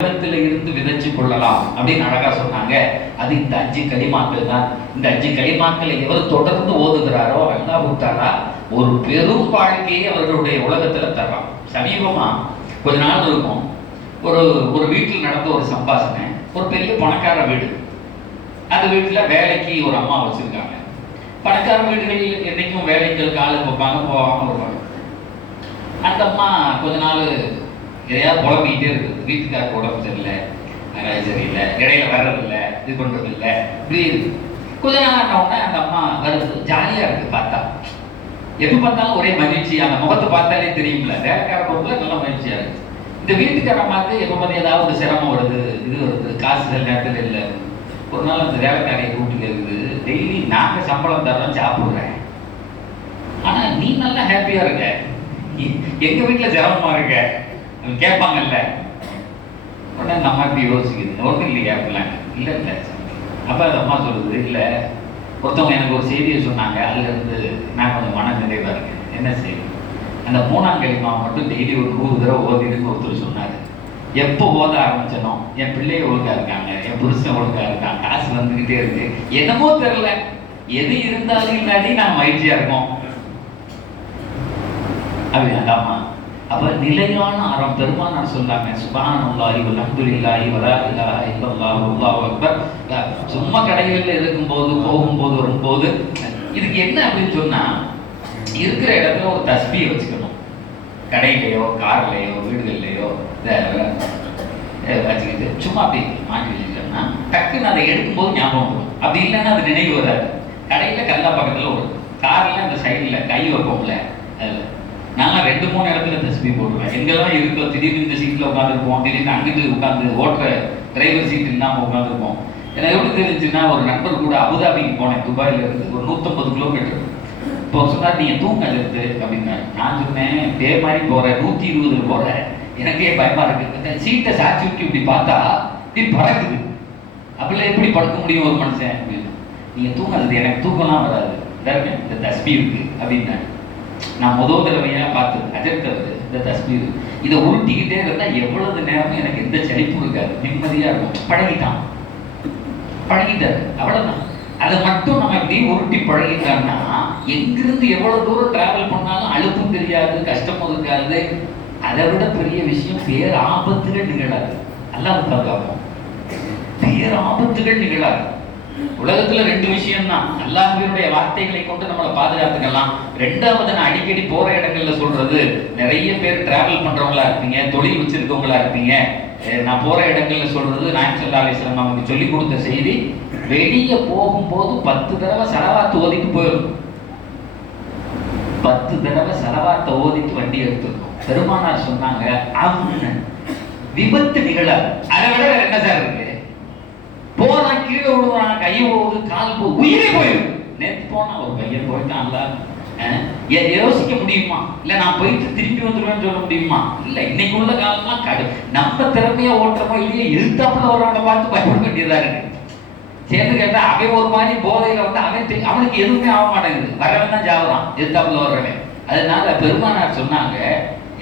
இருந்து விதைச்சு கொள்ளலாம் அப்படின்னு அழகா சொன்னாங்க. அது இந்த 5 கலிமாக்கள் தான். இந்த 5 கலிமாக்களை எவர் தொடர்ந்து ஓதுகிறாரோ அல்லாஹ் தஆலா ஒரு பெரும் வாழ்க்கையை அவர்களுடைய உலகத்துல தர்றான். சமீபமா கொஞ்ச நாள் இருக்கும், ஒரு ஒரு வீட்டில் நடந்த ஒரு சம்பாஷணை. ஒரு பெரிய பணக்கார வீடு. அந்த வீட்டுல வேலைக்கு ஒரு அம்மா வச்சிருக்காங்க. பணக்கார வீடுகளில் என்னைக்கும் வேலைகளுக்கு ஆளு வைப்பாங்க, போவாங்க வருவாங்க. அந்த அம்மா கொஞ்ச நாள் எதையாவது புலம்பிக்கிட்டே இருக்குது. வீட்டுக்காருக்கு உடம்பு சரியில்லை, சரியில்லை, இடையில வர்றதில்லை, இது பண்றது இல்லை, இப்படி இருக்கு. கொஞ்ச நாள் ஆனவுடனே அந்த அம்மா வருது, ஜாலியா இருக்கு. பார்த்தா எப்ப பார்த்தாலும் ஒரே மகிழ்ச்சி. அந்த முகத்தை பார்த்தாலே தெரியும்ல, வேலைக்கார பொருட்கள் நல்ல மகிழ்ச்சியா இருக்கு. இந்த வீட்டுக்கார அம்மாவுக்கு எப்ப பார்த்து ஏதாவது ஒரு சிரமம் வருது, இது வருது, காசு நேரத்தில் இல்லை. ஒரு நாள் அந்த வேலைக்காரையை கூப்பிட்டு கேட்குது, டெய்லி நாங்க சம்பளம் தரோம், சாப்பிடுறேன், ஆனா நீ நல்லா ஹாப்பியா இருக்க, எங்க வீட்டுல சிரமமா இருக்க கேட்பாங்கல்ல. உடனே நம்ம இப்படி யோசிக்குது, ஒன்றும் இல்லையா அப்படிலாம். இல்லை இல்லை. அப்போ அந்த அம்மா சொல்லுது, இல்லை, ஒருத்தவங்க எனக்கு ஒரு செய்தியை சொன்னாங்க, அதுலேருந்து நான் கொஞ்சம் மன நிறைவாக இருக்கேன். என்ன செய்தி? அந்த 3ஆம் கலிமாவை மட்டும் டெய்லி ஒரு 100 தடவை ஓதிடுன்னு ஒருத்தர் சொன்னார். எப்போ ஓத ஆரம்பிச்சனோ என் பிள்ளைய ஒழுங்கா இருக்காங்க, என் புருஷன் ஒழுங்கா இருக்காங்க, காசு வந்துக்கிட்டே இருக்கு, என்னமோ தெரியல, எது இருந்தாலும் இல்லாட்டி நான் மகிழ்ச்சியா இருக்கோம் அப்படி அந்த அம்மா. அப்ப நிலையான அறம் பெருமானார் சொன்னாங்க, சுப்ஹானல்லாஹி வல்ஹம்துலில்லாஹி வலா இலாஹா இல்லல்லாஹு அல்லாஹு அக்பர். சும்மா கடைகளில் இருக்கும்போது, போகும்போது, வரும்போது இதுக்கு என்ன அப்படின்னு சொன்னா, இருக்கிற இடத்துல ஒரு தஸ்பீஹ் வச்சுக்கணும். கடையிலையோ, கார்லையோ, வீடுகள்லையோ வச்சுக்கிட்டு சும்மா அப்படி மாட்டி வச்சுக்கிட்டோம்னா டக்குன்னு அதை எடுக்கும்போது ஞாபகம் வரும். அப்படி இல்லைன்னா அது நினைவு வராது. கடையில கல்லா பக்கத்துல ஒரு, கார்ல அந்த சைடுல கை வைப்போம்ல, அதுல நாங்கள் 2-3 இடத்துல தஸ்பீஹ் போட்டுருவேன். எங்கெல்லாம் இருக்கோ, திடீர்னு இந்த சீட்டில் உட்காந்துருப்போம், திடீர்னு அங்கிட்டு உட்காந்து ஓட்டுற டிரைவர் சீட் இல்லாமல் உட்காந்துருப்போம். எனக்கு எப்படி தெரிஞ்சுன்னா, ஒரு நண்பர் கூட அபுதாபிக்கு போனேன், துபாயில இருந்து ஒரு 150 கிலோமீட்டர். இப்போ சொன்னார், நீங்கள் தூங்க எடுத்து அப்படின்னாரு. நான் சொன்னேன், பே மாதிரி போகிறேன், 120 போகிறேன், எனக்கே பயமா இருக்கு. சீட்டை சாட்சி விட்டு இப்படி பார்த்தா இப்படி பறக்குது. அப்படிலாம் எப்படி படுக்க முடியும் ஒரு மனுஷன் அப்படின்னு. நீங்கள் தூங்காது, எனக்கு தூக்கம்லாம் வராது, இந்த தஸ்பீஹ் இருக்கு அப்படின்னாரு. நான் முதல் தடவையா பார்த்தது அஜர்த்தது இந்த தஸ்பீஹ். இதை உருட்டிக்கிட்டே இருந்தா எவ்வளவு நேரமும் எனக்கு எந்த செழிப்பும் இருக்காது, நிம்மதியா இருக்கும். பழகிட்டாரு, அவ்வளவுதான். அதை மட்டும் நம்ம இப்படி உருட்டி பழகிட்டோம்னா எங்கிருந்து எவ்வளவு தூரம் டிராவல் பண்ணாலும் அழுப்பும் தெரியாது, கஷ்டமும் இருக்காது. அதை விட பெரிய விஷயம், பேராபத்துகள் நிகழாது. அல்லாஹ் பாதுகாப்போம், பேராபத்துகள் நிகழாது. உலகத்துல 2 விஷயம் தான், அல்லாஹ்வினுடைய வார்த்தைகளை கொண்டு நம்மளை பாதுகாத்துக்கலாம். 2வது, நான் அடிக்கடி போற இடங்கள்ல சொல்றது, நிறைய பேர் டிராவல் பண்றவங்களா இருப்பீங்க, தொழில் வச்சிருக்கவங்களா இருப்பீங்க. நான் போற இடங்கள்ல சொல்றது, நாயகம் ஸல்லல்லாஹு அலைஹி வஸல்லம் நமக்கு சொல்லி கொடுத்த செய்தி, வெளியே போகும்போது 10 தடவை ஸலவாத் ஓதிட்டு போயிடும். 10 தடவை ஸலவாத் ஓதிட்டு வண்டி எடுத்துருக்கோம். பெருமானார் சொன்னாங்க, விபத்து நிகழாது. அதை விட வேற என்ன சார் இருக்கு? போனா கீழே விழுவான், கை போகுது, கால் போகுது, உயிரே போயிடும். நேற்று போனா ஒரு பையன் போயிட்டான்ல, யோசிக்க முடியுமா? இல்ல நான் போயிட்டு திரும்பி வந்துடுவேன்னு சொல்ல முடியுமா? இல்ல, இன்னைக்கு உள்ள காலம்லாம் நம்ம திறமையா ஓட்டுறமோ இல்லையே, எதிர்த்தாப்புல வரவங்க பார்த்து பயப்பட வேண்டியதா இருக்கு. சேர்ந்து கேட்டா அவன் ஒரு மாதிரி போதையில வந்து அவனுக்கு எதுவுமே ஆக மாட்டேங்குது, வரவன் தான் ஜாவறான், எதிர்த்தாப்புல வர்றவன். அதனால பெருமானார் சொன்னாங்க,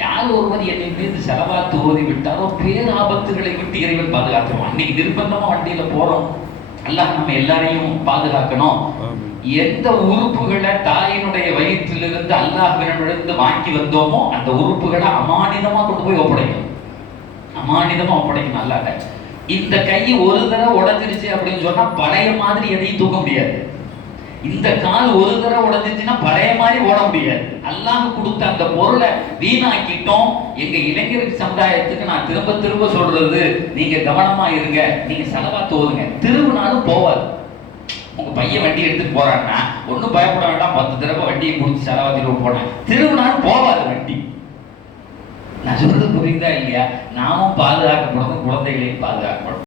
யார் ஒருவர் என்னை மீது ஸலவாத் ஓதி விட்டாரோ பேராபத்துகளை விட்டு இறைவன் பாதுகாத்துருவான். இன்னைக்கு நிர்பந்தமா வண்டியில போறோம், அல்லாஹ் நம்ம எல்லாரையும் பாதுகாக்கணும். எந்த உறுப்புகளை தாயினுடைய வயிற்றிலிருந்து அல்லாஹ்விடமிருந்து வாங்கி வந்தோமோ அந்த உறுப்புகளை அமானிதமா கொண்டு போய் ஒப்படைக்கணும். அமானிதமா ஒப்படைக்கணும் அல்லாஹ்ட்ட. இந்த கை ஒரு தடவை உடைஞ்சிருச்சு அப்படின்னு சொன்னா பழைய மாதிரி எதையும் தூக்க முடியாது. இந்த கால் ஒரு தடவை உடைஞ்சிச்சுன்னா பழைய மாதிரி ஓட முடியாது. அல்லாஹ் கொடுத்த அந்த பொருளை வீணாக்கிட்டோம். எங்க இளைஞர் சமுதாயத்துக்கு நான் திரும்ப திரும்ப சொல்றது, நீங்க கவனமா இருங்க, நீங்க ஸலவாத் ஓதுங்க. திருவினாலும் போவாது. உங்க பையன் வண்டி எடுத்துட்டு போறான்னா ஒன்னும் பயப்பட வேண்டாம், 10 தடவை வண்டியை குடிச்சு ஸலவாத் போனேன், திருவினாலும் போவாது வண்டி. நான் சொல்றது புரியுதா இல்லையா? நாமும் பாதுகாக்கப்படணும், குழந்தைகளையும் பாதுகாக்கப்படணும்.